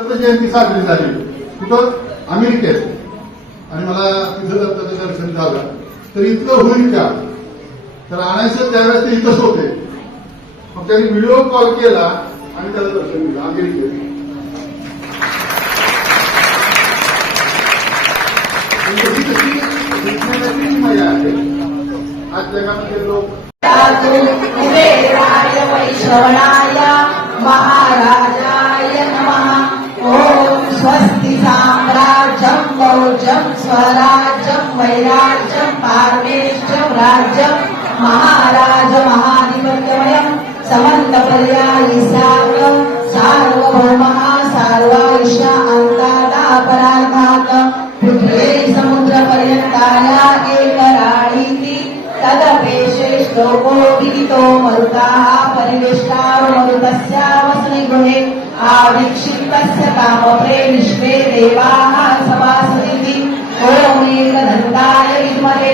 जयंती साजरी झाली. कुठं अमेरिकेत. आणि मला तिथं दत्ताचं दर्शन झालं. तर इतकं होईल का? तर आणायचं त्यावेळेस ते इथंच होते. मग त्यांनी व्हिडिओ कॉल केला आणि त्याचं दर्शन दिलं. अमेरिकेत. कशी? मजा आहे. आज जगामध्ये लोक महाराजा. साम्राज्यं मौजं स्वराज्यं वैराज्यं पारमेष्ठं राज्यं महाराज महाधिपत्यमयं समन्तपर्यायि सार्वं सार्वभौमः सार्वायुष्य अन्तादापराधात् पृथ्वी समुद्रपर्यन्ताया एकराळीति तदपेशे श्लोको विदितो मरुताः परिवेष्टावमरुतस्यावसने गृहे आविक्षिप्तस्य कामप्रे विश्वे देवाः सभासदिति ॐ एकदन्ताय विद्महे